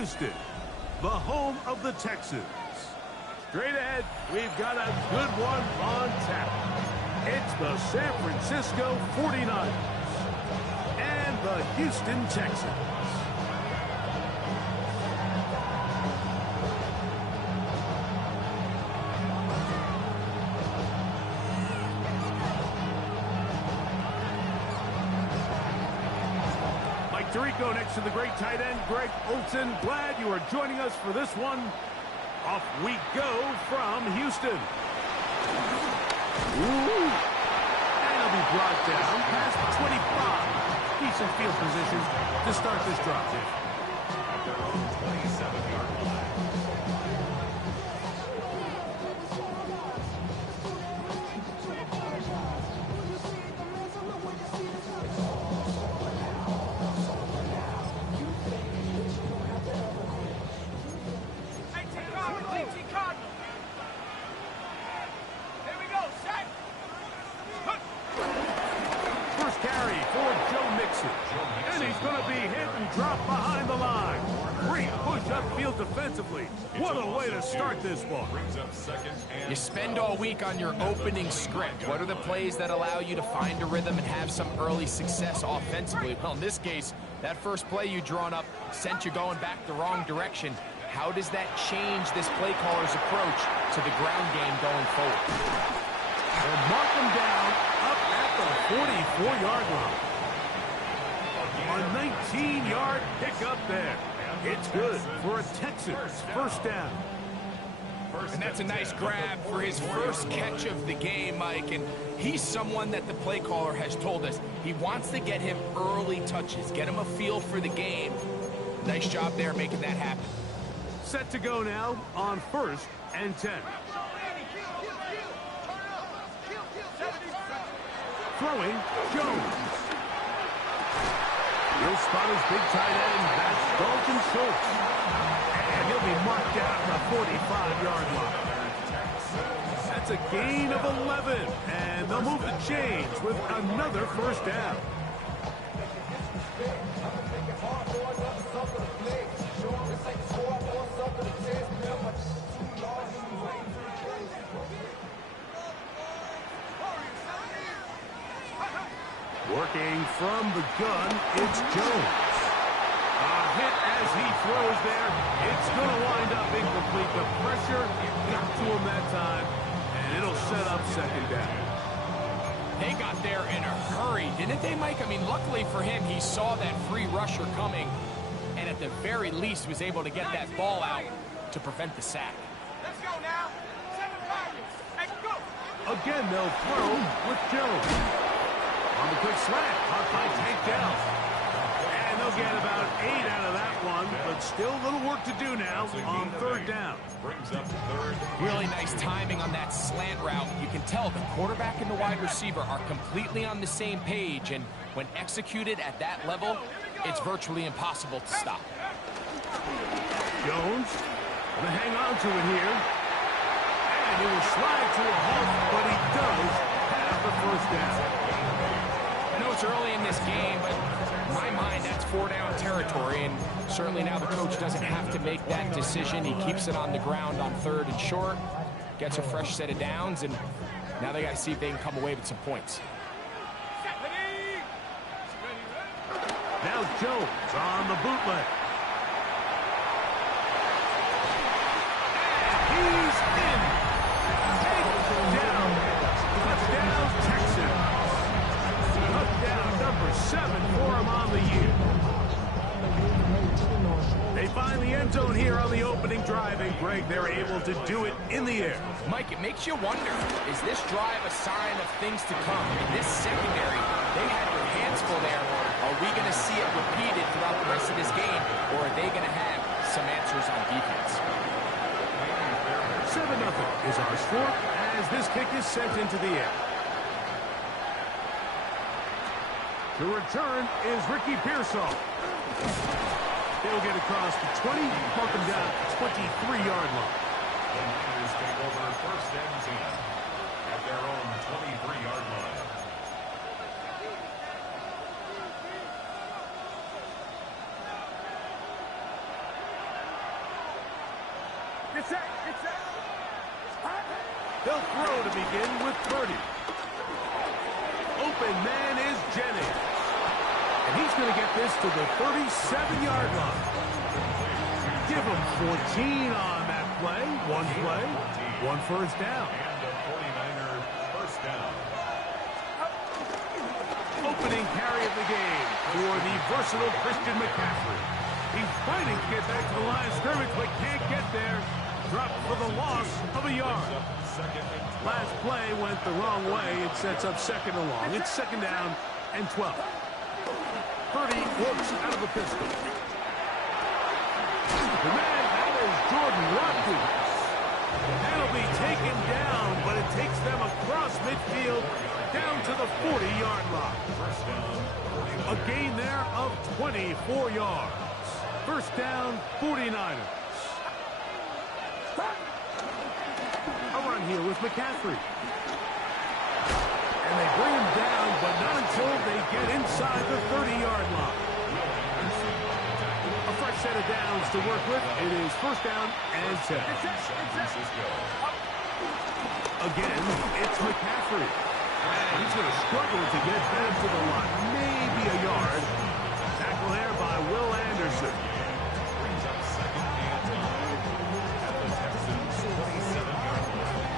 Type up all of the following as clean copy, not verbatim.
Houston, the home of the Texans. Straight ahead, we've got a good one on tap. It's the San Francisco 49ers and the Houston Texans. Tirico next to the great tight end, Greg Olsen. Glad you are joining us for this one. Off we go from Houston. Ooh. And he'll be brought down past 25. Decent field position to start this drive. At their own 27-yard line. And he's going to be hit and dropped behind the line. Great push upfield defensively. What a way to start this one. You spend all week on your opening script. What are the plays that allow you to find a rhythm and have some early success offensively? Well, in this case, that first play you drawn up sent you going back the wrong direction. How does that change this play caller's approach to the ground game going forward? They'll mark him down up at the 44-yard line. A 19-yard pickup there. It's good for a Texans first down. And that's a nice grab for his first catch of the game, Mike. And he's someone that the play caller has told us he wants to get him early touches, get him a feel for the game. Nice job there making that happen. Set to go now on 1st and 10. Throwing, Jones. He'll spot his big tight end. That's Dalton Schultz. And he'll be marked down at the 45-yard line. That's a gain of 11. And they'll move the chains with another first down. Working from the gun, it's Jones. A hit as he throws there. It's going to wind up incomplete. The pressure got to him that time, and it'll set up second down. They got there in a hurry, didn't they, Mike? I mean, luckily for him, he saw that free rusher coming, and at the very least was able to get that ball out to prevent the sack. Let's go now. 7 pockets. Hey, go. Again, they'll throw with Jones. On the quick slant, caught by Tank Dell. And they'll get about 8 out of that one, but still a little work to do now on 3rd down. Brings up 3rd. Really nice timing on that slant route. You can tell the quarterback and the wide receiver are completely on the same page, and when executed at that level, it's virtually impossible to stop. Jones going to hang on to it here. And he will slide to a halt, but he does have the first down. I know it's early in this game, but in my mind, that's 4-down territory, and certainly now the coach doesn't have to make that decision. He keeps it on the ground on 3rd and short, gets a fresh set of downs, and now they got to see if they can come away with some points. Now Jones on the bootleg. And he's in. Taken down. Touchdown, Texans. Touchdown number 7 for him on the year. They find the end zone here on the opening drive, and Greg, they're able to do it in the air. Mike, it makes you wonder, is this drive a sign of things to come? In this secondary, they had their hands full there. Are we going to see it repeated throughout the rest of this game, or are they going to have some answers on defense? 7-0 is our score as this kick is sent into the air. The return is Ricky Pearsall. They'll get across the 20, mark them down at the 23-yard line. The Niners take over 1st and 10 at their own 23-yard line. They'll throw to begin with Purdy. Open man is Jennings. And he's going to get this to the 37-yard line. Give him 14 on that play. One play, one first down. And a 49er first down. Opening carry of the game for the versatile Christian McCaffrey. He's fighting to get back to the line of scrimmage, but can't get there. Dropped for the loss of a yard. Last play went the wrong way. It sets up second and long. It's second down and 12. Purdy works out of the pistol. The man, that is Jordan Watkins. That'll be taken down, but it takes them across midfield down to the 40-yard line. A gain there of 24 yards. First down, 49ers. A run here with McCaffrey. And they bring him down, but not until they get inside the 30-yard line. A fresh set of downs to work with. It is first down and 10. Again, it's McCaffrey. And he's going to struggle to get back to the line. Maybe a yard. Tackle there by Will Anderson. Brings up second and 9 at the Texans' 27-yard line.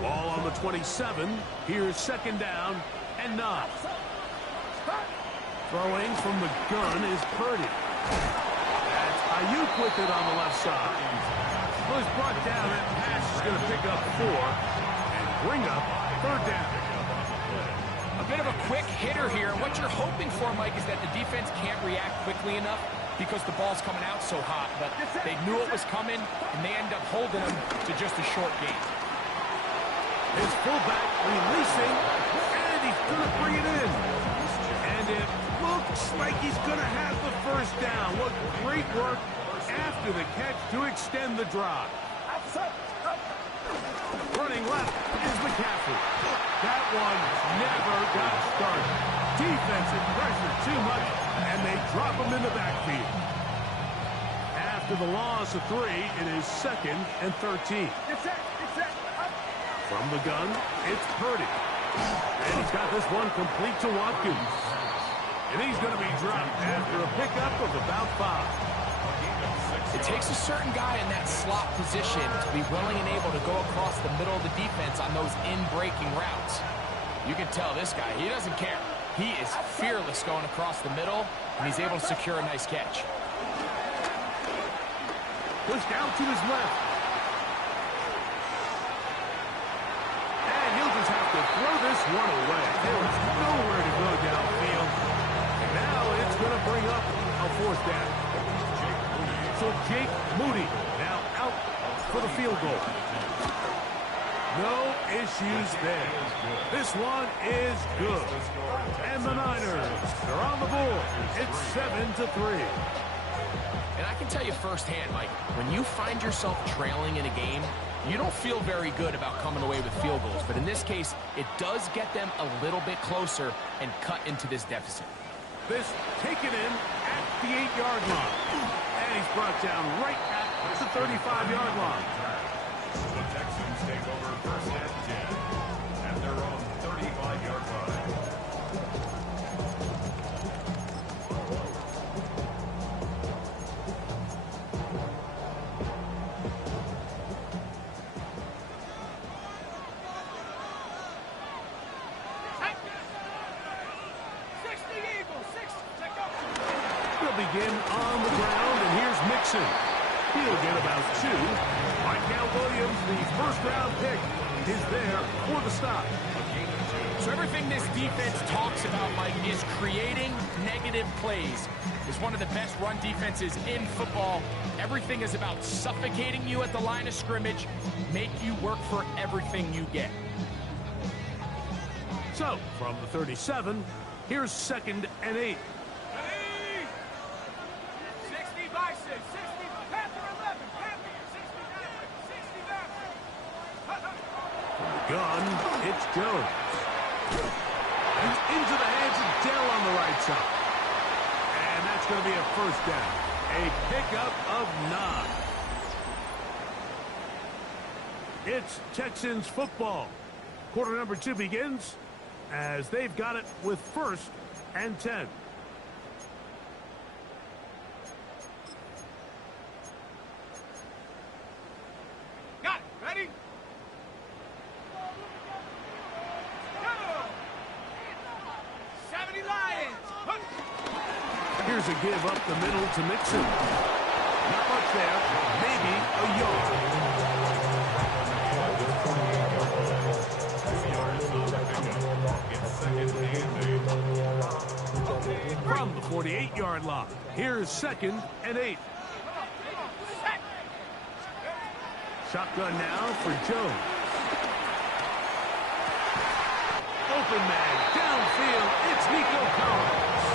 Ball on the 27. Here's second down and 9. Throwing from the gun is Purdy. That's Ayuk with it on the left side. Well, he's brought down. That pass is going to pick up 4 and bring up third down. A bit of a quick hitter here. What you're hoping for, Mike, is that the defense can't react quickly enough because the ball's coming out so hot. But they knew it was coming, and they end up holding them to just a short gain. His fullback releasing, and he's going to bring it in. And it looks like he's going to have the first down. What great work after the catch to extend the drive. Running left is McCaffrey. That one never got started. Defensive pressure too much, and they drop him in the backfield. After the loss of 3, it is second and 13. From the gun, it's Purdy. And he's got this one complete to Watkins. And he's going to be dropped after a pickup of about 5. It takes a certain guy in that slot position to be willing and able to go across the middle of the defense on those in-breaking routes. You can tell this guy, he doesn't care. He is fearless going across the middle, and he's able to secure a nice catch. Pushed out to his left. And he'll just have to throw this one away. There was nowhere to go downfield. And now it's going to bring up a fourth down. So Jake Moody now out for the field goal. No issues there. This one is good. And the Niners are on the board. It's 7-3. And I can tell you firsthand, Mike, when you find yourself trailing in a game, you don't feel very good about coming away with field goals. But in this case, it does get them a little bit closer and cut into this deficit. This taken in at the 8-yard line. And he's brought down right at the 35-yard line. The Texans take over first and 10 at their own 35-yard line. Begin on the ground, and here's Mixon. He'll get about 2. Michael Williams, the first-round pick, is there for the stop. So everything this defense talks about, Mike, is creating negative plays. It's one of the best run defenses in football. Everything is about suffocating you at the line of scrimmage, make you work for everything you get. So, from the 37, here's second and 8. Gun, it's Jones. He's into the hands of Dell on the right side. And that's going to be a first down. A pickup of 9. It's Texans football. Quarter number 2 begins as they've got it with 1st and 10. Got it. Ready? Go! 70 Lions! Here's a give up the middle to Mixon. Not much there. Maybe a yard. From the 48-yard line, here's 2nd and 8. Shotgun now for Jones. Open man, downfield, it's Nico Collins.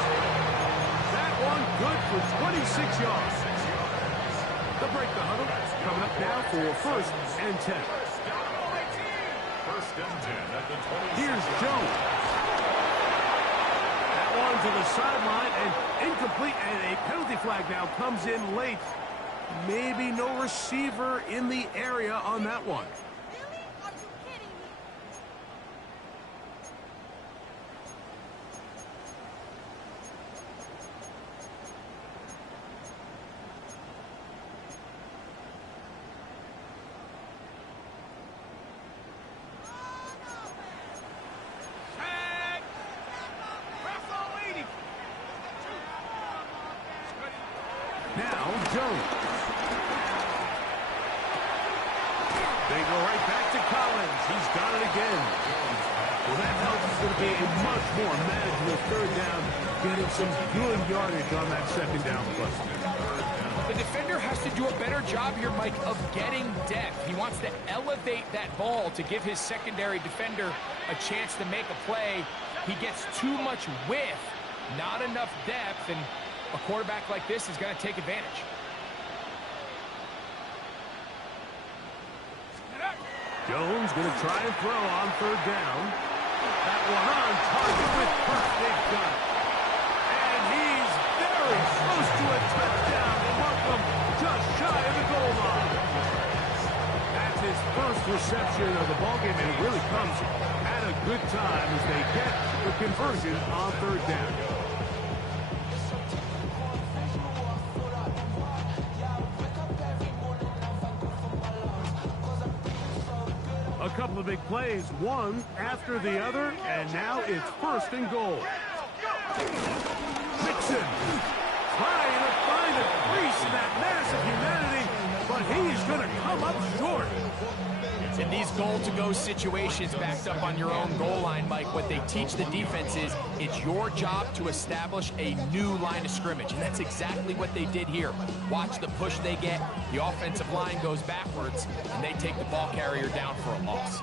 That one good for 26 yards. They'll break the huddle. Coming up now for 1st and 10. 1st and 10 at the 20. Here's Jones. That one to the sideline and incomplete, and a penalty flag now comes in late. Maybe no receiver in the area on that one. Really? Are you kidding me? Tag! Press all 80! Now Jones. They go right back to Collins. He's got it again. Well, that helps. It's going to be a much more manageable 3rd down, getting some good yardage on that 2nd down play. The defender has to do a better job here, Mike, of getting depth. He wants to elevate that ball to give his secondary defender a chance to make a play. He gets too much width, not enough depth, and a quarterback like this is going to take advantage. Jones going to try and throw on 3rd down. That one on target with Kirk. They've got it. And he's very close to a touchdown. And welcome just shy of the goal line. That's his first reception of the ballgame, and it really comes at a good time as they get the conversion on 3rd down. A couple of big plays, one after the other, and now it's 1st and goal. Mixon trying to find a crease in that mass of humanity, but he's going to come up short. In these goal-to-go situations backed up on your own goal line, Mike, what they teach the defense is it's your job to establish a new line of scrimmage, and that's exactly what they did here. Watch the push they get. The offensive line goes backwards, and they take the ball carrier down for a loss.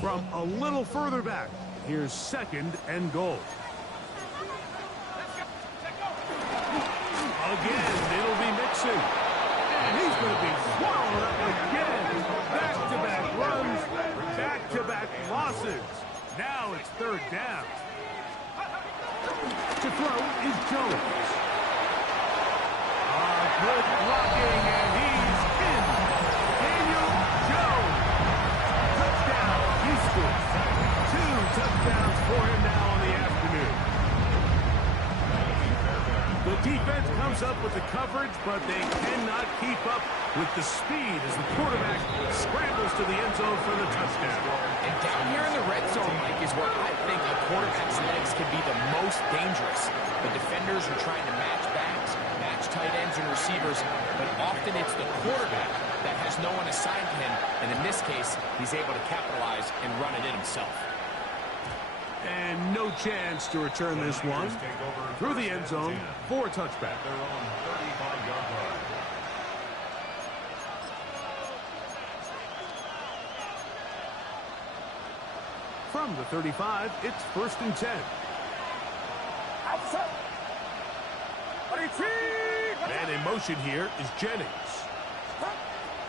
From a little further back, here's 2nd and goal. Again, it'll be Mixon. And he's going to be swallowed up again. Back-to-back runs, back-to-back losses. Now it's 3rd down. To throw is Jones. Good blocking, and he's in. Daniel Jones. Touchdown, Houston. 2 touchdowns for him now on the afternoon. The defense comes up with the coverage, but they cannot keep up with the speed as the quarterback scrambles to the end zone for the touchdown. And down here in the red zone, Mike, is where I think a quarterback's legs can be the most dangerous. The defenders are trying to match backs, match tight ends and receivers, but often it's the quarterback that has no one assigned to him, and in this case, he's able to capitalize and run it in himself. And no chance to return this one through the end zone for a touchback. Their own 35-yard line. From the 35, it's 1st and 10. Man in motion here is Jennings.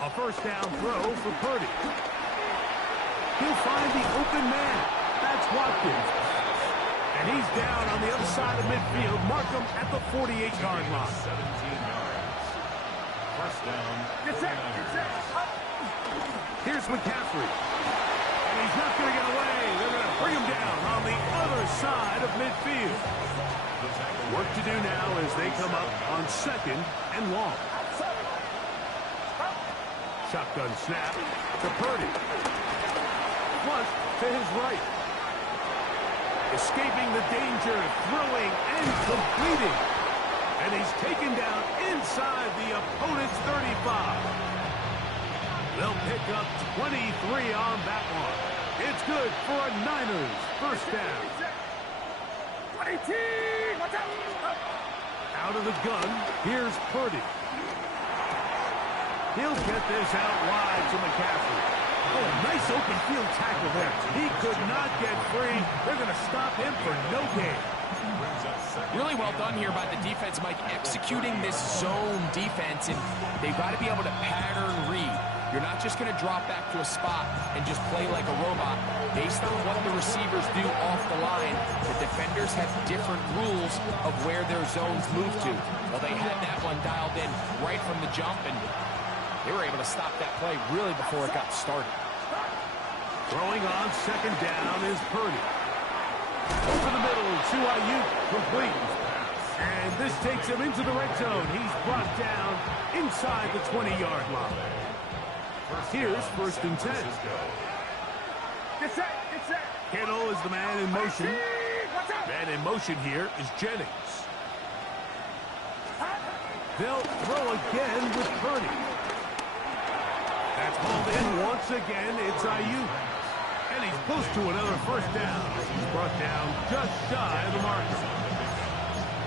A 1st down throw for Purdy. He'll find the open man. That's Watkins. And he's down on the other side of midfield. Mark him at the 48-yard line. 17 yards. 1st down. Here's McCaffrey. And he's not going to get away. They're going to bring him down on the other side of midfield. Work to do now as they come up on 2nd and long. Shotgun snap to Purdy. Flush to his right. Escaping the danger, throwing and completing. And he's taken down inside the opponent's 35. They'll pick up 23 on that one. It's good for a Niners first down. Out of the gun, here's Purdy. He'll get this out wide to McCaffrey. Oh, nice open field tackle there. He could not get free. They're going to stop him for no gain. Really well done here by the defense, Mike, executing this zone defense, and they've got to be able to pattern read. You're not just going to drop back to a spot and just play like a robot. Based on what the receivers do off the line, the defenders have different rules of where their zones move to. Well, they had that one dialed in right from the jump, and they were able to stop that play really before it got started. Throwing on 2nd down is Purdy. Over the middle to Ayuk, complete. And this takes him into the red zone. He's brought down inside the 20-yard line. Here's 1st and 10. Get set, get set. Kittle is the man in motion. Man in motion here is Jennings. They'll throw again with Purdy. That's hauled in once again. It's Ayuk. And he's close to another first down. He's brought down just shy of the marker.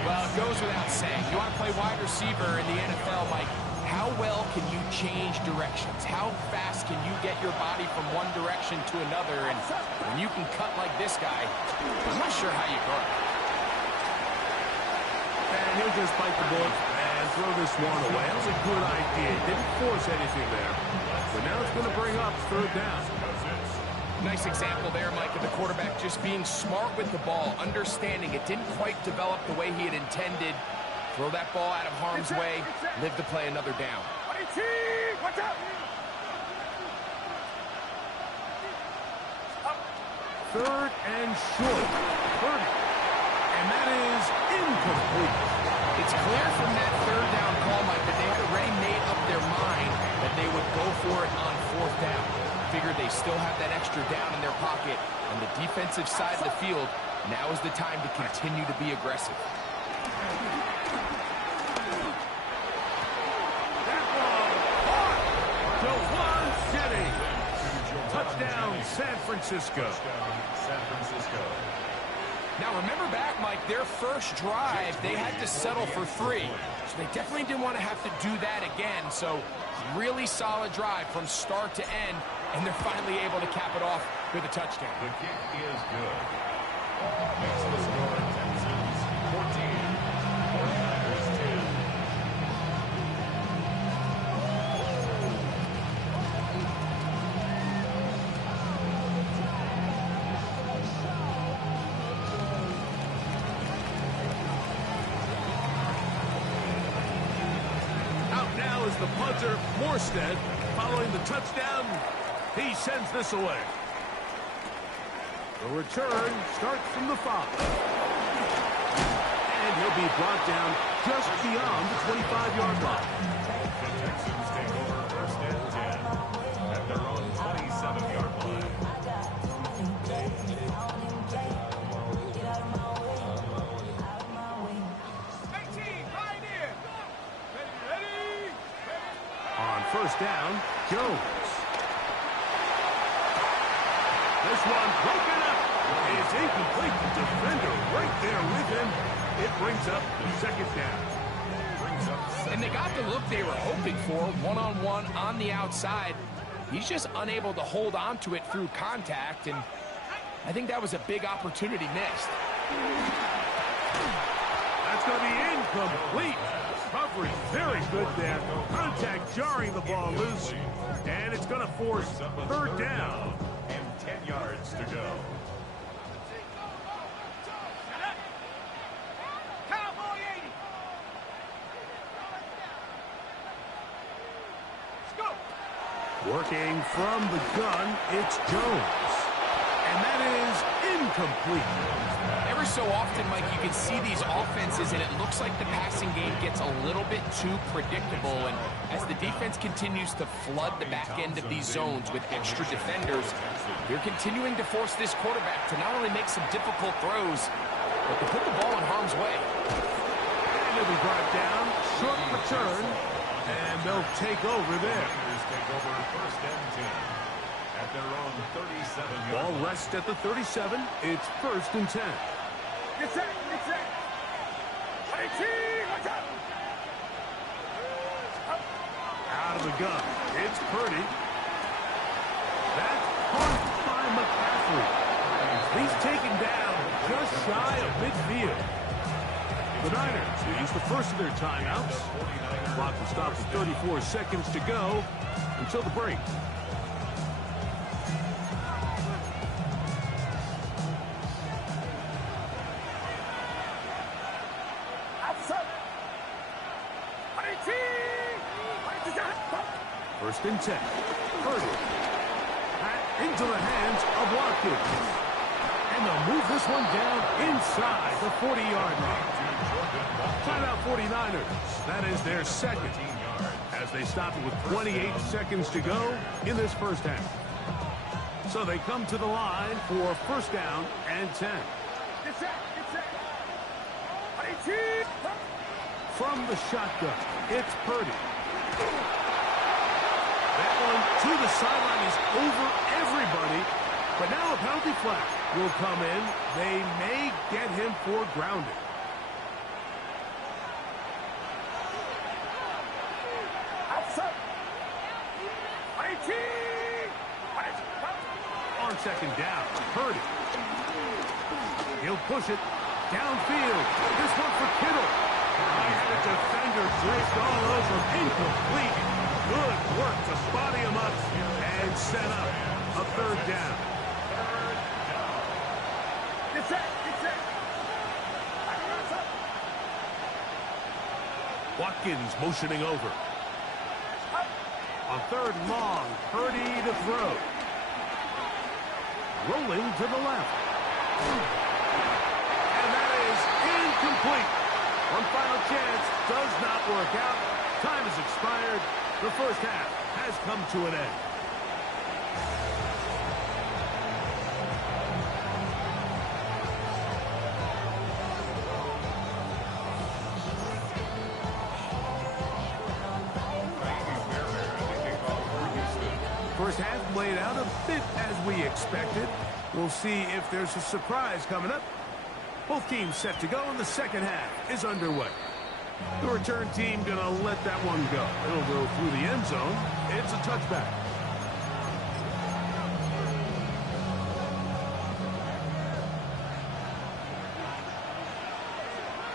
Well, it goes without saying. You want to play wide receiver in the NFL, Mike. How well can you change directions? How fast can you get your body from one direction to another? And when you can cut like this guy, I'm not sure how you guard. And he'll just bite the bullet and throw this one away. That was a good idea. Didn't force anything there. But now it's going to bring up 3rd down. Nice example there, Mike, of the quarterback just being smart with the ball, understanding it didn't quite develop the way he had intended. Throw that ball out of harm's way, live to play another down. Watch out! 3rd and short. Purdy. And that is incomplete. It's clear from that 3rd down call, Mike, that they had already made up their mind that they would go for it on 4th down. Figured they still have that extra down in their pocket. On the defensive side of the field, now is the time to continue to be aggressive. Touchdown, San Francisco. Now, remember back, Mike, their first drive, they had to settle for 3. So they definitely didn't want to have to do that again. So really solid drive from start to end, and they're finally able to cap it off with a touchdown. The kick is good. Makes the score Texans 14, 49ers 10. Out now is the punter, Morstead. Following the touchdown, he sends this away. The return starts from the 5. And he'll be brought down just beyond the 25-yard line. The Texans take over 1st and 10 at their own 27-yard line. On 1st down, Jones. This one broken up. It's incomplete. The defender right there with him. It brings up the 2nd down. And they got the look they were hoping for, one-on-one on the outside. He's just unable to hold on to it through contact, and I think that was a big opportunity missed. That's going to be incomplete. Coverage very good there. Contact jarring the ball loose, and it's going to force 3rd down. And 10 yards to go. Cowboy 80. Let's go. Working from the gun, it's Jones. And that is incomplete. Every so often, Mike, you can see these offenses, and it looks like the passing game gets a little bit too predictable. And as the defense continues to flood the back end of these zones with extra defenders, they're continuing to force this quarterback to not only make some difficult throws, but to put the ball in harm's way. And he'll be brought down, short return, and they'll take over there. Take over first and 10 at their own 37-yard Ball line. rests at the 37. It's first and 10. Get set, get set. 18, watch out. Out of the gun. It's Purdy. That's caught by McCaffrey. He's taken down just shy of midfield. The Niners will use the first of their timeouts. Clock will stop with 34 seconds to go until the break. First and 10. Purdy. Into the hands of Watkins. And they'll move this one down inside the 40-yard line. Timeout 49ers. That is their second. As they stop it with 28 seconds to go in this first half. So they come to the line for first down and 10. Get set, get set. 18. From the shotgun, it's Purdy. That one to the sideline is over everybody. But now a penalty flag will come in. They may get him for grounding. Outside. 18. On second down, Purdy. He'll push it downfield. This one for Kittle. He had a defender draped all over him. Incomplete. Good work to spot him up and set up a third down. Get set, get set. Watkins motioning over. On third and long, Purdy to throw. Rolling to the left. And that is incomplete. One final chance does not work out. Time has expired. The first half has come to an end. First half played out a bit as we expected. We'll see if there's a surprise coming up. Both teams set to go, and the second half is underway. The return team going to let that one go. It'll go through the end zone. It's a touchback.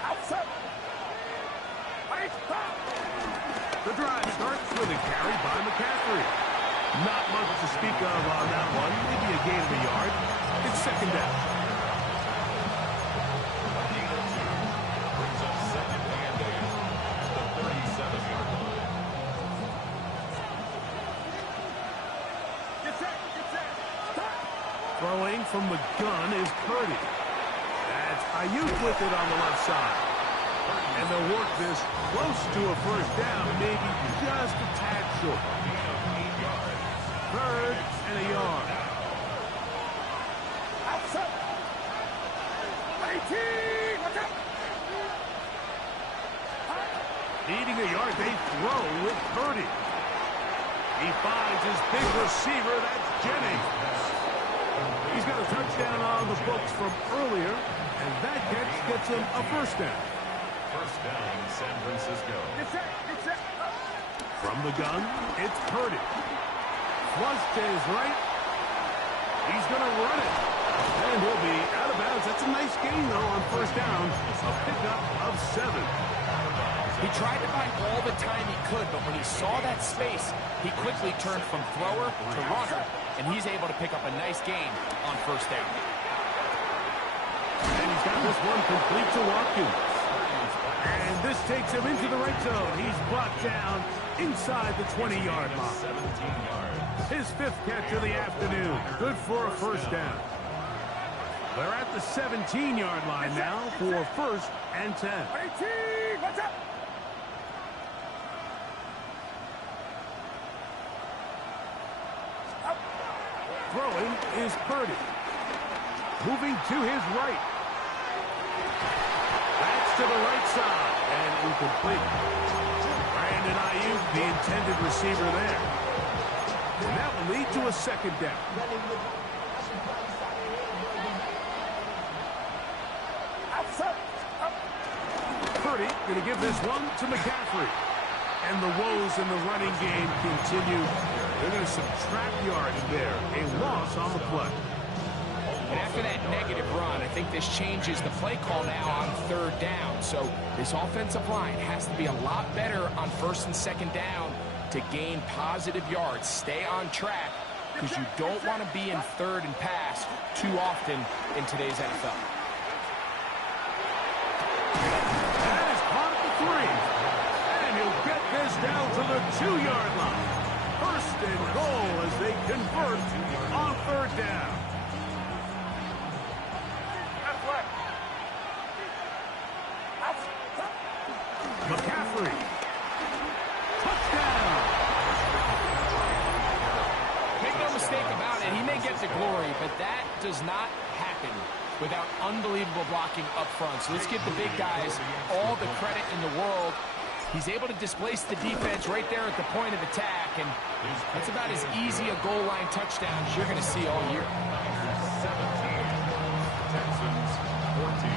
Outside. The drive starts with a carry by McCaffrey. Not much to speak of on that one. Maybe a gain of a yard. It's second down. Throwing from the gun is Purdy. That's Ayuk with it on the left side. And they'll work this close to a first down, maybe just a tad short. Third and a yard. Outside. 18. Watch out. Needing a yard, they throw with Purdy. He finds his big receiver, that's Jennings. He's got a touchdown on the books from earlier, and that catch gets him a first down. First down, San Francisco. Get set, get set. From the gun, it's Purdy. Flush to his right. He's going to run it. And he'll be out of bounds. That's a nice gain, though, on first down. A pickup of 7. He tried to buy all the time he could, but when he saw that space, he quickly turned from thrower to runner, and he's able to pick up a nice gain on first down. And he's got this one complete to Watkins. And this takes him into the red zone. He's brought down inside the 20-yard line. 17 yards. His 5th catch of the afternoon. Good for a first down. They're at the 17-yard line now for 1st and 10. 18, watch out! Throwing is Purdy. Moving to his right. That's to the right side and incomplete. Brandon Ayuk, the intended receiver there. And that will lead to a 2nd down. Purdy going to give this one to McCaffrey. And the woes in the running game continue. They're going to subtract yardage there. A loss on the play. And after that negative run, I think this changes the play call now on 3rd down. So this offensive line has to be a lot better on 1st and 2nd down to gain positive yards. Stay on track because you don't want to be in 3rd and pass too often in today's NFL. That is caught at the 3. And he'll get this down to the 2-yard line. 1st and goal as they convert on 3rd down. McCaffrey. Touchdown. Make no mistake about it, he may get the glory, but that does not happen without unbelievable blocking up front. So let's give the big guys all the credit in the world. He's able to displace the defense right there at the point of attack, and that's about as easy a goal line touchdown as you're going to see all year. 17. Texans 14.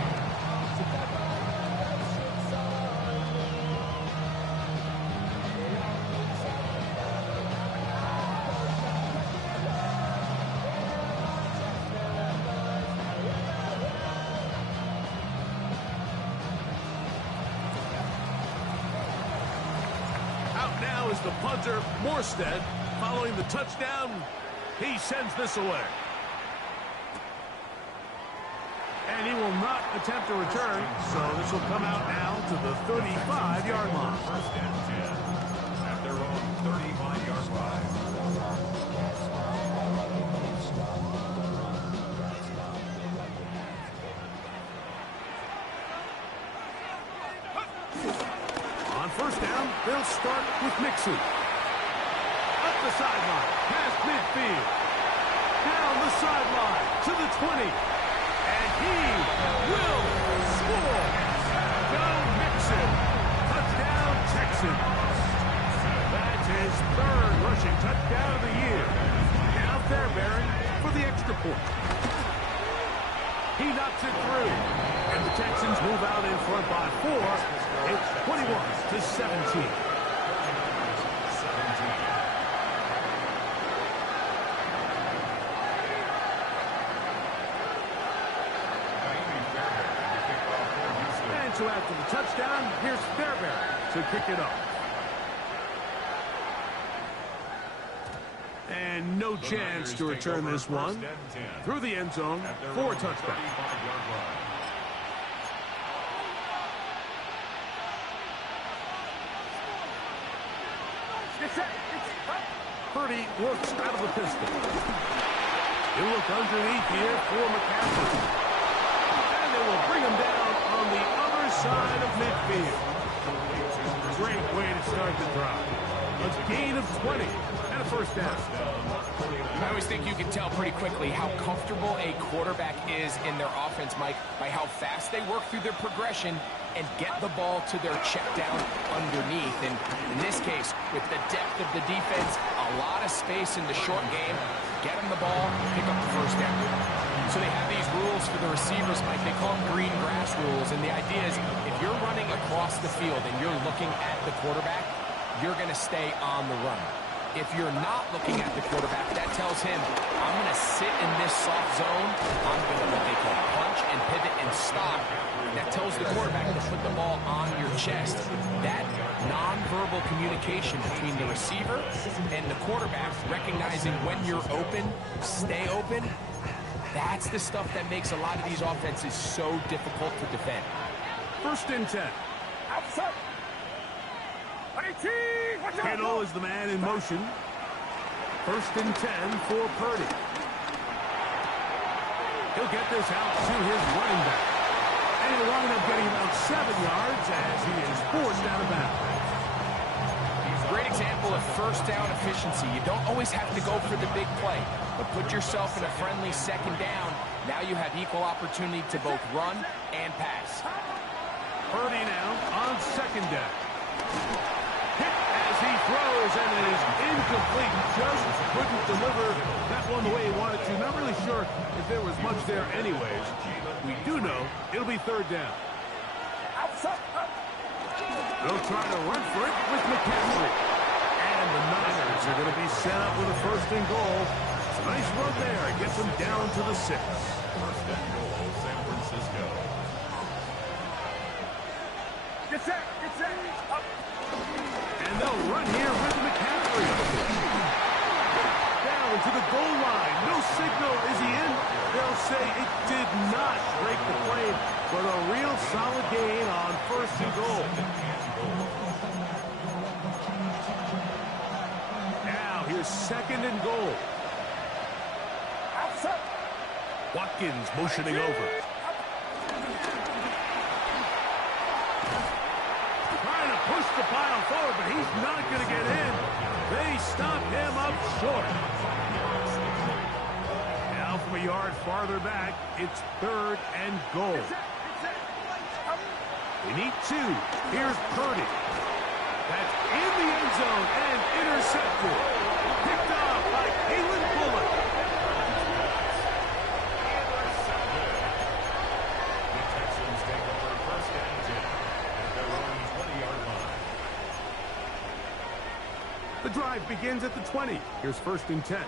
Now is the punter, Morstead. Following the touchdown, he sends this away. And he will not attempt a return, so this will come out now to the 35-yard line. 1st and 10 at their own 35-yard line. On 1st down, they'll start with Mixon. Up the sideline, past midfield. Down the sideline to the 20. And he will score. Joe Mixon. Touchdown, Texans. That's his 3rd rushing touchdown of the year. Now Fairbairn for the extra point. He knocks it through. And the Texans move out in front by 4. It's 21-17. And so after the touchdown, here's Fairbairn to kick it off. And no chance to return this one. Through the end zone for a touchdown. Purdy works out of the pistol. He'll look underneath here for McCaffrey. And they will bring him down on the other side of midfield. Great way to start the drive. A gain of 20 and a 1st down. I always think you can tell pretty quickly how comfortable a quarterback is in their offense, Mike, by how fast they work through their progression and get the ball to their check down underneath. And in this case, with the depth of the defense, a lot of space in the short game, get them the ball, pick up the 1st down. So they have these rules for the receivers, Mike. They call them green grass rules. And the idea is if you're running across the field and you're looking at the quarterback, you're going to stay on the run. If you're not looking at the quarterback, that tells him, I'm going to sit in this soft zone. I'm going to what they call punch and pivot and stop. That tells the quarterback to put the ball on your chest. That nonverbal communication between the receiver and the quarterback, recognizing when you're open, stay open, that's the stuff that makes a lot of these offenses so difficult to defend. 1st and 10. Outside. Kittle is the man in motion. 1st and 10 for Purdy. He'll get this out to his running back. And he'll wind up getting about 7 yards as he is forced out of bounds. Great example of first down efficiency. You don't always have to go for the big play, but put yourself in a friendly 2nd down. Now you have equal opportunity to both run and pass. Purdy now on 2nd down. Hit as he throws, and it is incomplete. Just couldn't deliver that one the way he wanted to. Not really sure if there was much there anyways. We do know it'll be 3rd down. They'll try to run for it with McCaffrey. And the Niners are going to be set up with a 1st and goal. It's a nice run there. It gets them down to the 6. 1st and goal, San Francisco. Get set. Up. And they'll run here with McCaffrey. Down to the goal line. No signal. Is he in? They'll say it did not break the play, but a real solid gain on 1st and goal. Now here's 2nd and goal. Watkins motioning over. Trying to push the pile forward, but he's not going to get in. They stop him up short. Now from a yard farther back, it's 3rd and goal. They need 2. Here's Purdy. That's in the end zone and intercepted. Picked off by Kalen Bullock. The Texans take over 1st and 10 at their own 20-yard line. The drive begins at the 20. Here's 1st and 10.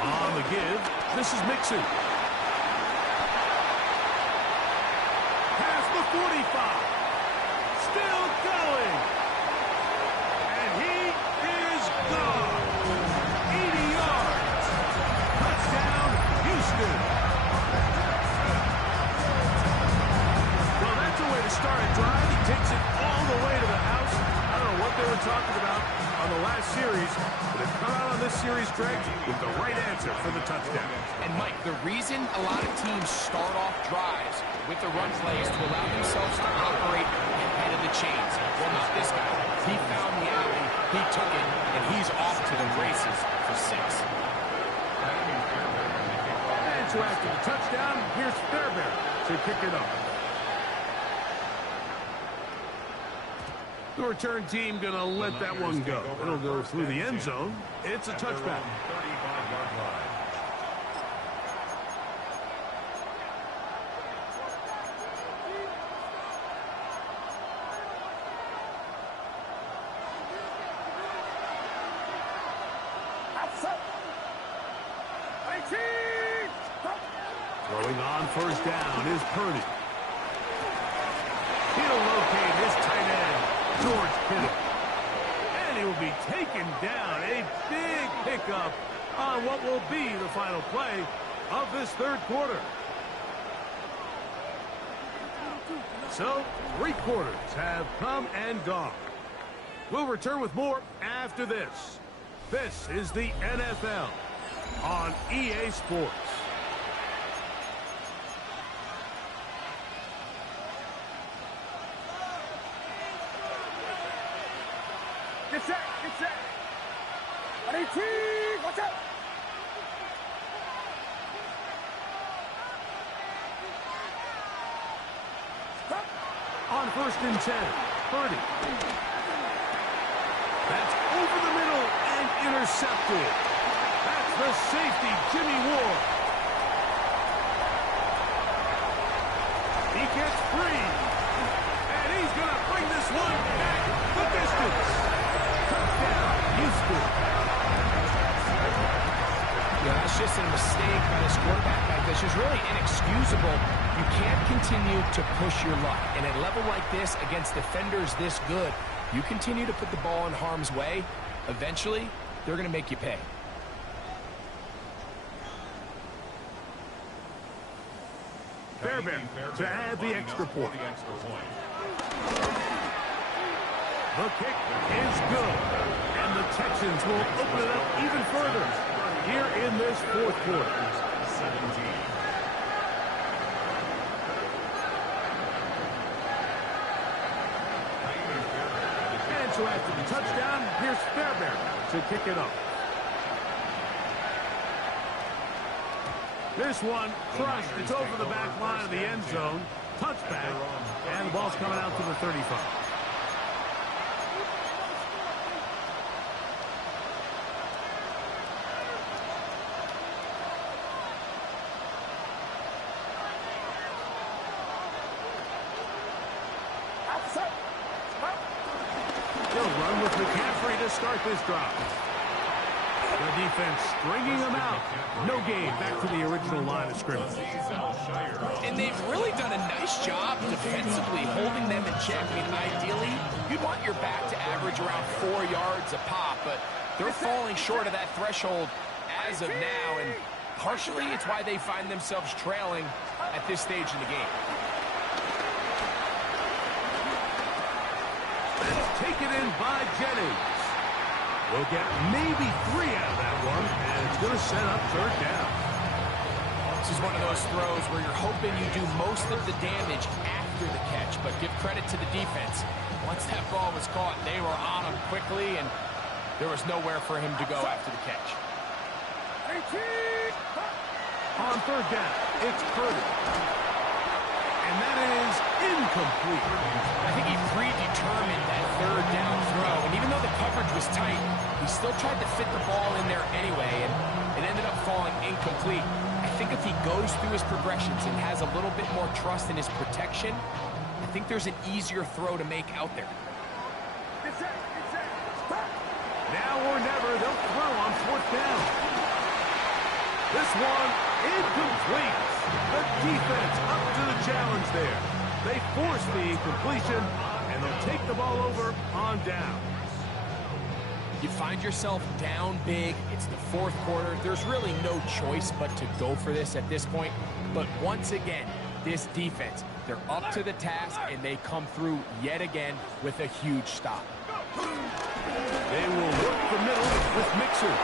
On the give, this is Mixon. Past the 45. Still going. And he is gone. 80 yards. Touchdown, Houston. Well, that's a way to start a drive. He takes it all the way to the house. I don't know what they were talking about on the last series, but they've come out on this series, Greg, with the right answer for the touchdown. And, Mike, the reason a lot of teams start off drives with the run plays to allow themselves to operate ahead of the chains. Well, not this guy. He found the alley, he took it, and he's off to the races for 6. And so after the touchdown, here's Fairbairn to kick it off. The return team going to let that one go. It'll go through the end zone. It's a touchback. 35-yard line. Throwing on 1st down is Purdy. He'll locate his tight end, George Kittle. And he will be taken down. A big pickup on what will be the final play of this 3rd quarter. So, 3 quarters have come and gone. We'll return with more after this. This is the NFL on EA Sports. Get set. Watch out. On 1st and 10, Purdy. That's over the middle and intercepted. That's the safety, Jimmy Ward. He gets free. And he's going to bring this one back the distance. Touchdown, Houston. Yeah, that's just a mistake by this quarterback. This is really inexcusable. You can't continue to push your luck. And at a level like this, against defenders this good, you continue to put the ball in harm's way, eventually, they're going to make you pay. Fairbairn to add the extra point. The kick is good. And the Texans will open it up even further here in this fourth quarter. 17. And so after the touchdown, here's Fairbairn to kick it up. This one crushed. It's over the back line of the end zone. Touchback. And the ball's coming out to the 35. He'll run with McCaffrey to start this drive. The defense stringing them out. No gain back to the original line of scrimmage. And they've really done a nice job defensively holding them in check. I mean, ideally, you'd want your back to average around 4 yards a pop, but they're falling short of that threshold as of now, and partially it's why they find themselves trailing at this stage in the game. That's taken in by Jennings. We'll get maybe 3 out of that one, and it's going to set up third down. This is one of those throws where you're hoping you do most of the damage after the catch, but give credit to the defense. Once that ball was caught, they were on him quickly, and there was nowhere for him to go after the catch. On third down, it's Purdy. And that is incomplete. I think he predetermined that third down throw, and even though the coverage was tight, he still tried to fit the ball in there anyway, and it ended up falling incomplete. I think if he goes through his progressions and has a little bit more trust in his protection, I think there's an easier throw to make out there. Now or never, they'll throw on fourth down. This one incomplete. The defense up to the challenge there. They force the incompletion, and they'll take the ball over on down. You find yourself down big. It's the fourth quarter. There's really no choice but to go for this at this point. But once again, this defense, they're up to the task, and they come through yet again with a huge stop. They will work the middle with Mixer.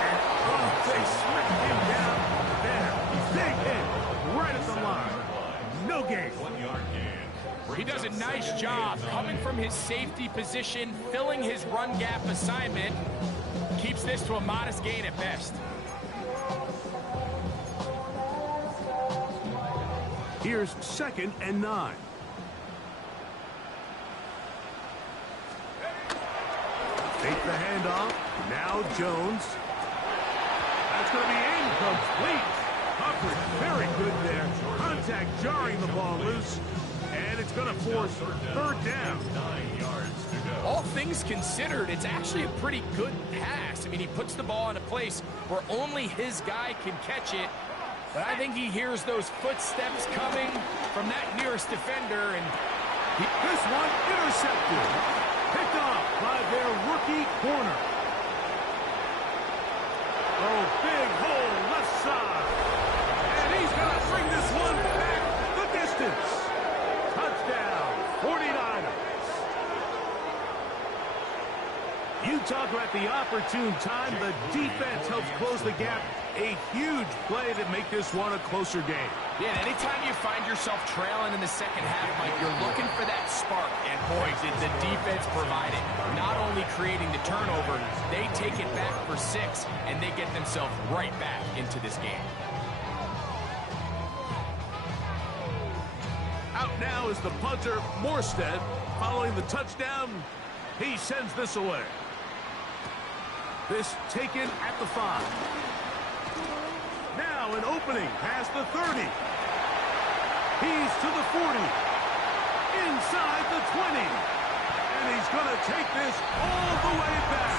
And they smack him down there. Big hit right at the line. No gain. 1 yard gain. He does a nice job coming from his safety position, filling his run gap assignment. Keeps this to a modest gain at best. Here's 2nd and 9. Take the handoff. Now Jones. That's going to be incomplete. Coverage very good there. Contact jarring the ball loose. And it's going to force third down. 9 yards to go. All things considered, it's actually a pretty good pass. I mean, he puts the ball in a place where only his guy can catch it. But I think he hears those footsteps coming from that nearest defender, and this one intercepted. Picked off by their rookie corner. Oh, big hole left side. And he's going to bring this one back the distance. Touchdown, 49ers. You talk about the opportune time. The defense helps close the gap. A huge play to make this one a closer game. yeah, anytime you find yourself trailing in the second half, Mike, you're looking for that spark. And boy, did the defense provide it. Not only creating the turnover, they take it back for 6, and they get themselves right back into this game. Out now is the punter, Morstead. Following the touchdown, he sends this away. This taken at the 5. Now an opening past the 30. He's to the 40. Inside the 20. And he's going to take this all the way back.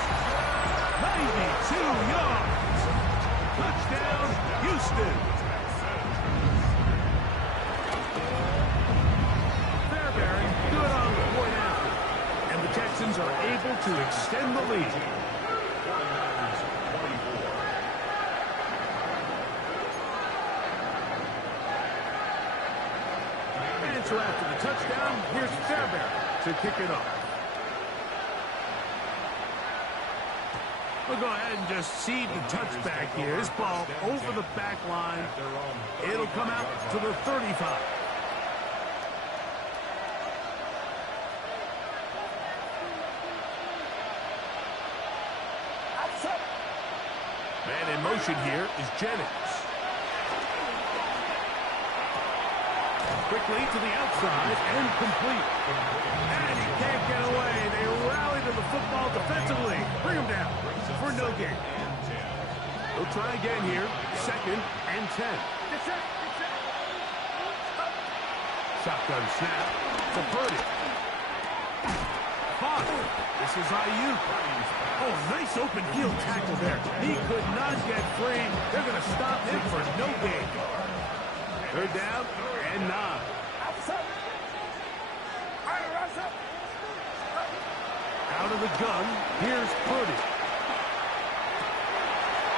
92 yards. Touchdown, Houston. Fairbairn good on the point after. And the Texans are able to extend the lead. So after the touchdown, here's Fairbairn to kick it off. We'll go ahead and just seed the touchback here. This ball over the back line. It'll come out to the 35. Man in motion here is Jennings. Quickly to the outside and complete. And he can't get away. They rally to the football defensively. Bring him down for no gain. They'll try again here. 2nd and 10. Shotgun snap to Purdy. Caught. This is Ayuk. Oh, nice open field tackle there. He could not get free. They're going to stop him for no gain. 3rd down and 9. Out of the gun, here's Purdy.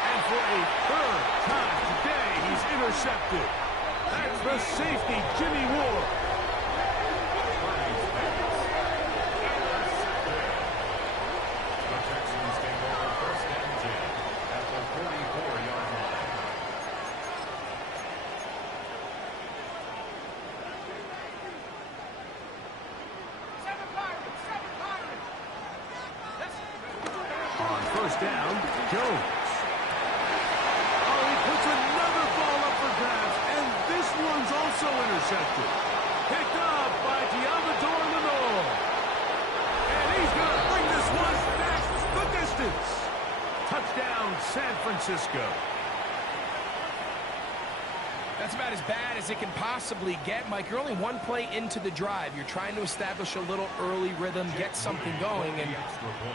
And for a 3rd time today, he's intercepted. That's the safety, Jimmy Ward. The Texans take over 1st and 10 at the 44-yard line. On 1st down, Jones. Oh, he puts another ball up for grabs, and this one's also intercepted. Picked up by Diamador Lenore. And he's going to bring this one back the distance. Touchdown, San Francisco. That's about as bad as it can possibly get, Mike. You're only one play into the drive. You're trying to establish a little early rhythm, get something going, and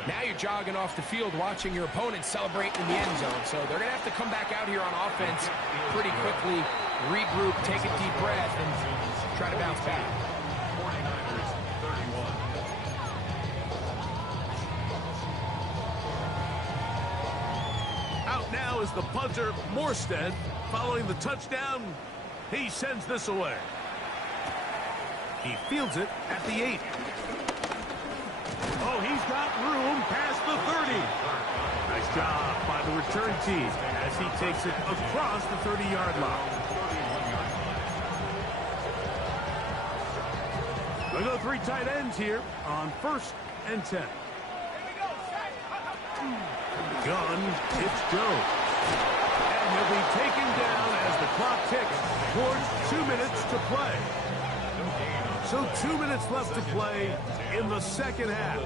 now you're jogging off the field watching your opponent celebrate in the end zone. So they're going to have to come back out here on offense pretty quickly, regroup, take a deep breath, and try to bounce back. 49ers 31. Out now is the punter, Morstead. Following the touchdown, he sends this away. He fields it at the 8. Oh, he's got room past the 30. Nice job by the return team as he takes it across the 30-yard line. They go 3 tight ends here on 1st and 10. Gun, it's Jones. And he'll be taken down as the clock ticks towards 2 minutes to play. So 2 minutes left to play in the 2nd half.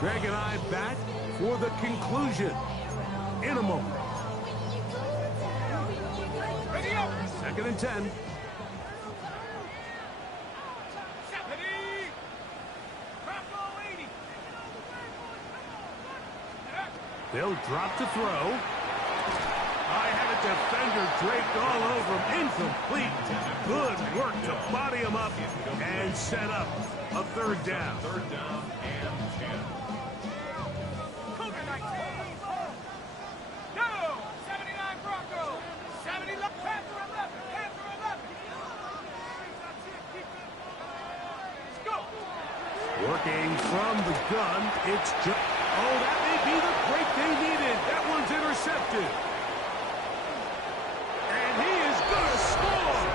Greg and I back for the conclusion in a moment. 2nd and 10. They'll drop to throw. I had a defender draped all over him. Incomplete. Good work to body him up and set up a 3rd down. 3rd down and 10. Go! 79 Broncos! 70 left, Panther 11! Panther 11! Let's go! Working from the gun, it's just... Oh, that may be the break they needed. That one's intercepted. And he is going to score.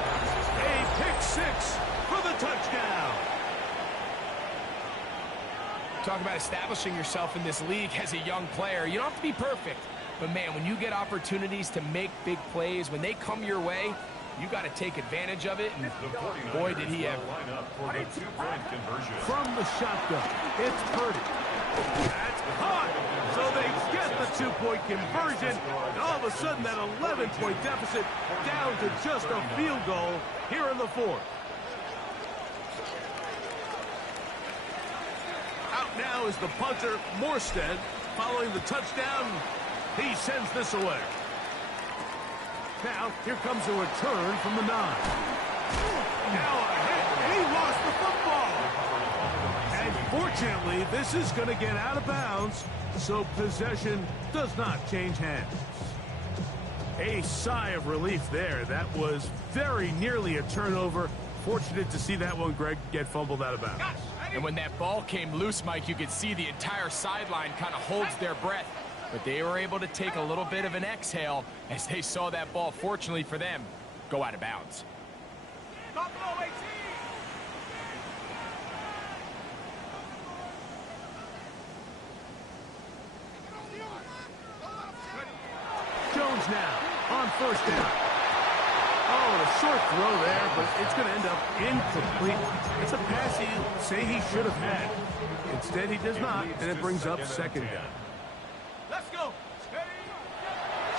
A pick 6 for the touchdown. Talk about establishing yourself in this league as a young player. You don't have to be perfect. But, man, when you get opportunities to make big plays, when they come your way, you got to take advantage of it. And boy, did he ever. Line up for the 2-point conversion. From the shotgun, it's Purdy. That's caught. So they get the 2-point conversion. And all of a sudden, that 11-point deficit down to just a field goal here in the 4th. Out now is the punter, Morstead. Following the touchdown, he sends this away. Now, here comes a return from the 9. Now a hit, and he lost the football. And fortunately, this is going to get out of bounds, so possession does not change hands. A sigh of relief there. That was very nearly a turnover. Unfortunate to see that one, Greg, get fumbled out of bounds. And when that ball came loose, Mike, you could see the entire sideline kind of holds their breath. But they were able to take a little bit of an exhale as they saw that ball, fortunately for them, go out of bounds. Jones now on first down. Oh, a short throw there, but it's going to end up incomplete. It's a pass he'll say he should have had. Instead, he does not, and it brings up second down. Let's go.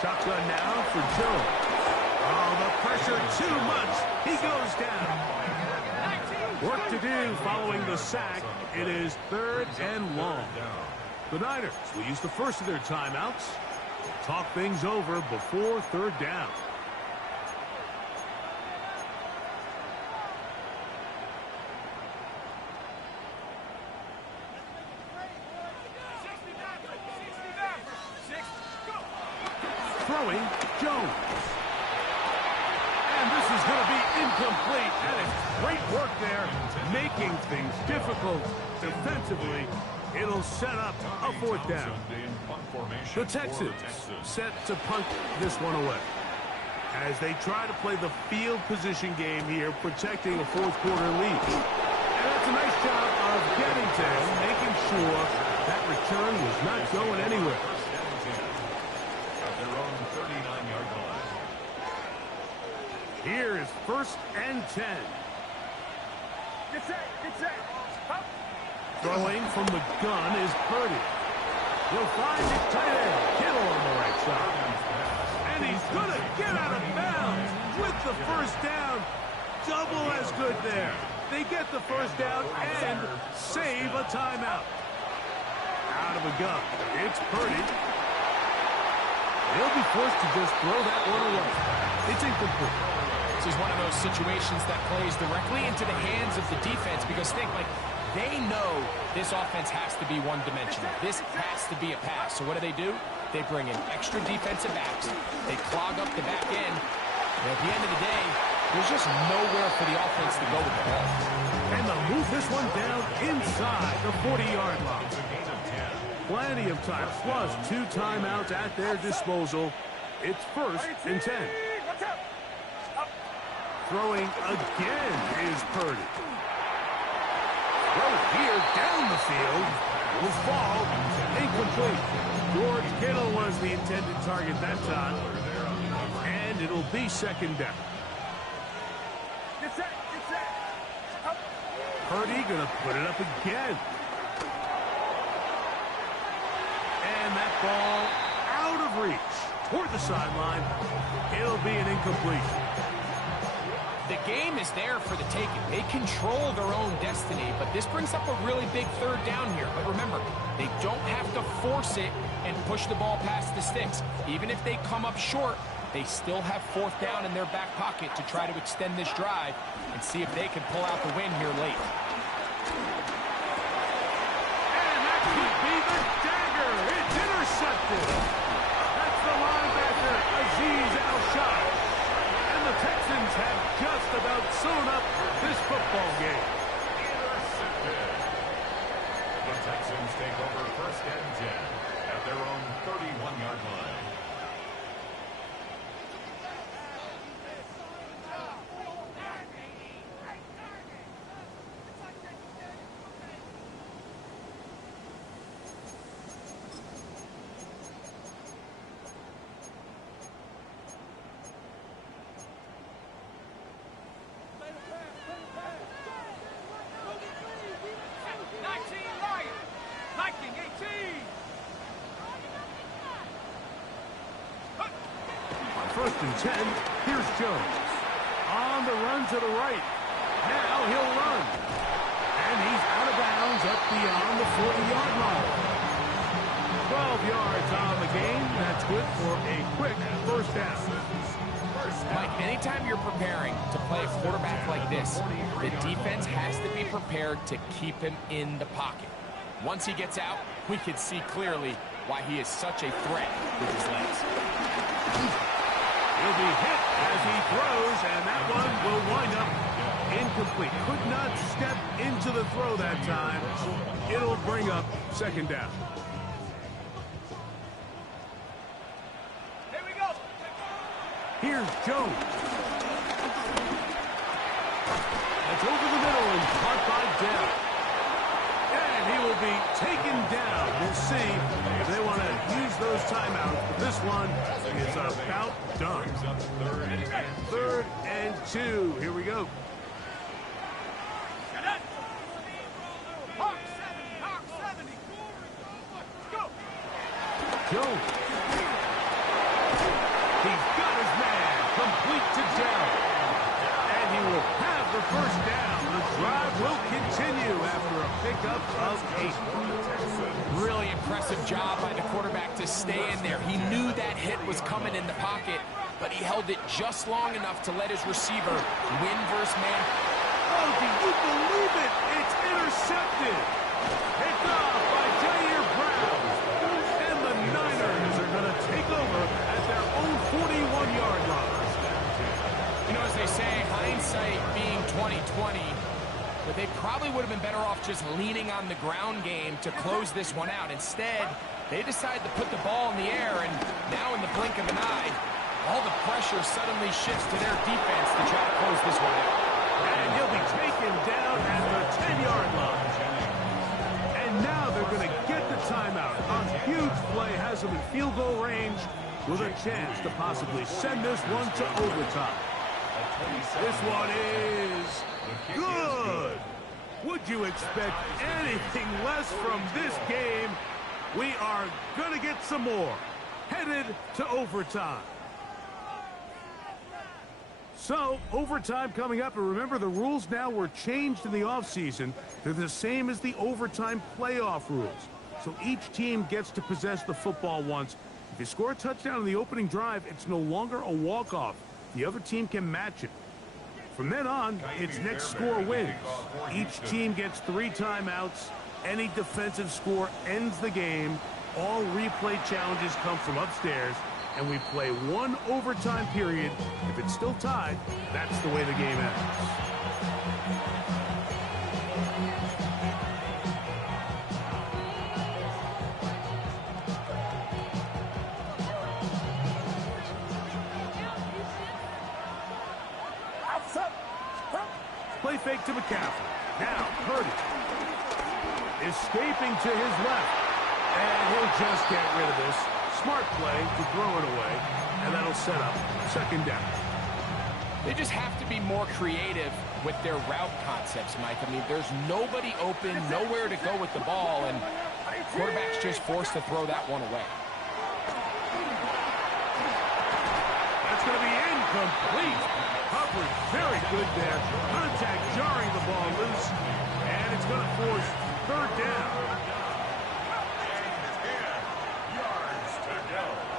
Shotgun now for Jones. Oh, the pressure too much. He goes down. Work to do following the sack. It is 3rd and long. The Niners will use the first of their timeouts. Talk things over before 3rd down. Throwing, Jones. And this is going to be incomplete. That is great work there, making things difficult defensively. It'll set up a 4th down. The Texans set to punt this one away as they try to play the field position game here, protecting a 4th quarter lead. And that's a nice job of getting to him, making sure that return was not going anywhere. Here is 1st and 10. Get set. Up. Throwing from the gun is Purdy. He'll find it tight end. Kittle on the right side. And he's going to get out of bounds with the 1st down. Double as good there. They get the 1st down and save a timeout. Out of a gun. It's Purdy. He'll be forced to just throw that one away. It's incomplete. This is one of those situations that plays directly into the hands of the defense because they know this offense has to be one-dimensional. This has to be a pass. So what do? They bring in extra defensive backs. They clog up the back end. And at the end of the day, there's just nowhere for the offense to go with the ball. And they'll move this one down inside the 40-yard line. Plenty of time, plus 2 timeouts at their disposal. It's 1st and 10. Throwing again is Purdy. Throw here down the field. Will fall. Incomplete. George Kittle was the intended target that time. And it'll be 2nd down. Get set. Up. Purdy going to put it up again. And that ball out of reach toward the sideline. It'll be an incompletion. The game is there for the taking. They control their own destiny, but this brings up a really big 3rd down here. But remember, they don't have to force it and push the ball past the sticks. Even if they come up short, they still have 4th down in their back pocket to try to extend this drive and see if they can pull out the win here late. And that could be the dagger. It's intercepted. That's the linebacker, Azeez Al-Shah. The Texans have just about sewn up this football game. Intercepted. The Texans take over 1st and 10 at their own 31-yard line. On 1st and 10, here's Jones. On the run to the right. Now he'll run. And he's out of bounds up beyond the 40-yard line. 12 yards on the game. That's good for a quick 1st down. Mike, anytime you're preparing to play a quarterback like this, the defense has to be prepared to keep him in the pocket. Once he gets out, we can see clearly why he is such a threat with his legs. He'll be hit as he throws, and that one will wind up incomplete. Could not step into the throw that time. It'll bring up second down. Here we go. Here's Jones. It's over the middle and caught by Dell. And he will be taken down. We'll see if they want to use those timeouts. But this one is about done. Third and 2. Here we go. Hawk 70, Hawk 70. Go. Jones. He's got his man. Complete to Dell. And he will have the first down. The drive will continue after a pickup of 8. Really impressive job by the quarterback to stay in there. He knew that hit was coming in the pocket, but he held it just long enough to let his receiver win versus man. Oh, do you believe it? It's intercepted. Picked off by Jair Brown. And the Niners are going to take over at their own 41-yard line. You know, as they say, hindsight being 20/20, but they probably would have been better off just leaning on the ground game to close this one out. Instead, they decide to put the ball in the air, and now in the blink of an eye, all the pressure suddenly shifts to their defense to try to close this one out. And he'll be taken down at the 10-yard line. And now they're going to get the timeout. A huge play has them in field goal range with a chance to possibly send this one to overtime. This one is good. Would you expect anything less from this game? We are going to get some more. Headed to overtime. So, overtime coming up, and remember the rules now were changed in the offseason. They're the same as the overtime playoff rules. So each team gets to possess the football once. If you score a touchdown in the opening drive, it's no longer a walk-off. The other team can match it. From then on, it's next score wins. Each team gets 3 timeouts. Any defensive score ends the game. All replay challenges come from upstairs. And we play 1 overtime period. If it's still tied, that's the way the game ends. Play fake to McCaffrey. Now, Purdy. Escaping to his left. And he'll just get rid of this. Smart play to throw it away. And that'll set up second down. They just have to be more creative with their route concepts, Mike. I mean, there's nobody open, nowhere to go with the ball, and quarterback's just forced to throw that one away. That's going to be incomplete. Hubbard very good there. Contact jarring the ball loose. And it's going to force third down.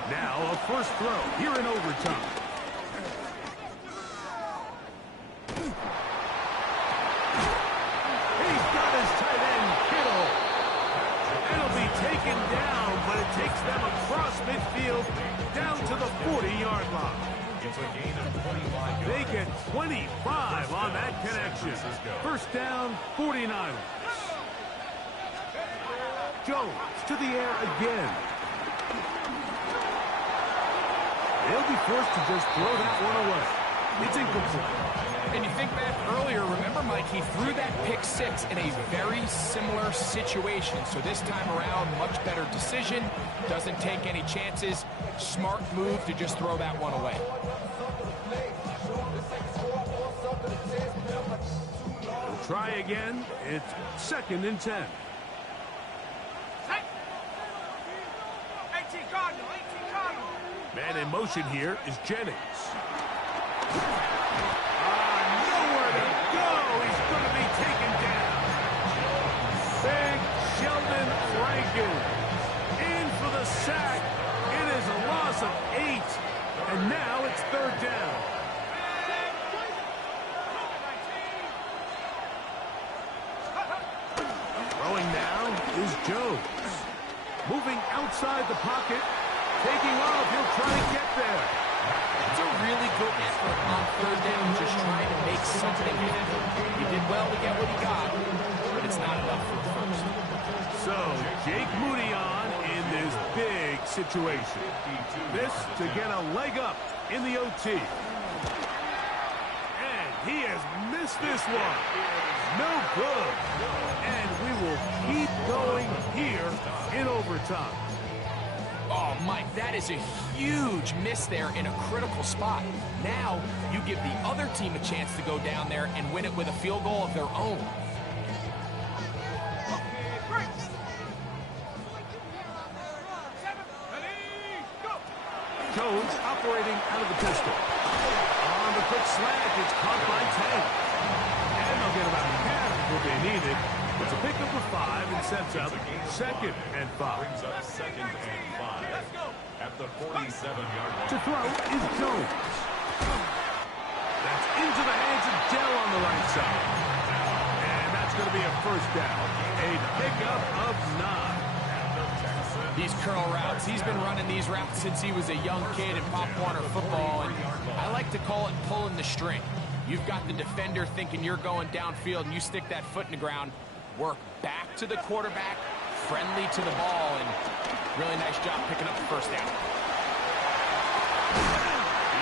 Now a first throw here in overtime. He's got his tight end, Kittle. It'll be taken down, but it takes them across midfield down to the 40-yard line. It's a gain of 25. They get 25 on that connection. First down, 49ers. Jones to the air again. They'll be forced to just throw that one away. It's incomplete. And you think back earlier, remember, Mike, he threw that pick 6 in a very similar situation. So this time around, much better decision. Doesn't take any chances. Smart move to just throw that one away. They'll try again. It's second and 10. 18 Cardinal, 18 Cardinal. Man in motion here is Jennings. Nowhere to go. He's going to be taken down. Big Sheldon Rankin in for the sack. It is a loss of 8. And now it's third down. Throwing now is Jones. Moving outside the pocket. taking off. He'll try to get there. It's a really good effort on third down, just trying to make something happen. He did well to get what he got, but it's not enough for the first. So, Jake Moody on in this big situation. This to get a leg up in the OT. And he has missed this one. No good. And we will keep going here in overtime. Oh, Mike, that is a huge miss there in a critical spot. Now, you give the other team a chance to go down there and win it with a field goal of their own. Jones operating out of the pistol. On the quick slant, it's caught by Tank. And they'll get about half what they needed. It's a pickup of 5 and sets up 2nd and 5. Brings up 2nd and 5 at the 47-yard line. To throw is Jones. That's into the hands of Dell on the right side. And that's going to be a first down. A pickup of 9. These curl routes, he's been running these routes since he was a young kid in Pop Warner football, and I like to call it pulling the string. You've got the defender thinking you're going downfield, and you stick that foot in the ground, work back to the quarterback, friendly to the ball, and really nice job picking up the first down.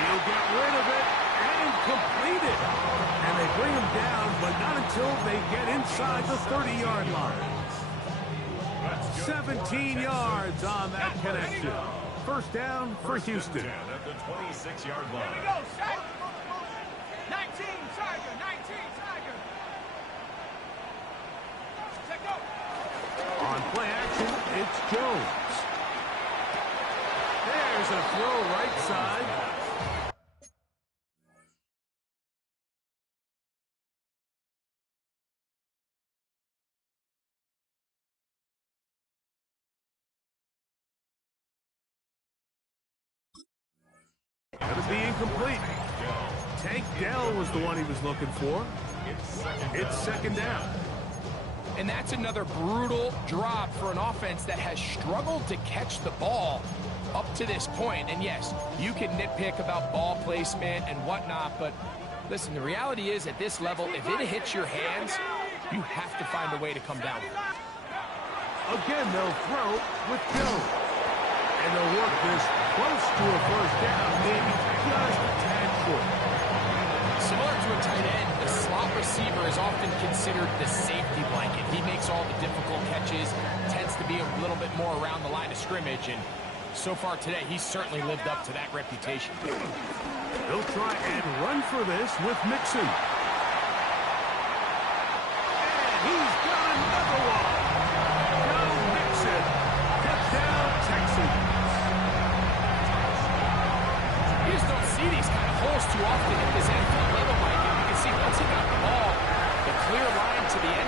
He'll get rid of it and complete it. And they bring him down, but not until they get inside the 30-yard line. 17 yards on that connection. First down for Houston. At the 26-yard line. Here we go, set. 19, Tiger, 19, Tiger. Set, go. On play action, it's Jones. There's a throw right side. Gonna be incomplete. Tank Dell was the one he was looking for. It's second down. And that's another brutal drop for an offense that has struggled to catch the ball up to this point. And yes, you can nitpick about ball placement and whatnot, but listen, the reality is at this level, if it hits your hands, you have to find a way to come down with it. Again, they'll throw with Jones. And they'll work this close to a first down, maybe just a tad short. Similar to a tight end, the slot receiver is often considered the safety blanket. He makes all the difficult catches, tends to be a little bit more around the line of scrimmage, and so far today, he's certainly lived up to that reputation. They'll try and run for this with Mixon. And he's got another one. Joe Mixon. Touchdown, Texans. You just don't see these kind of holes too often at this NFL level, Mike. And you can see once he got the ball, the clear line to the end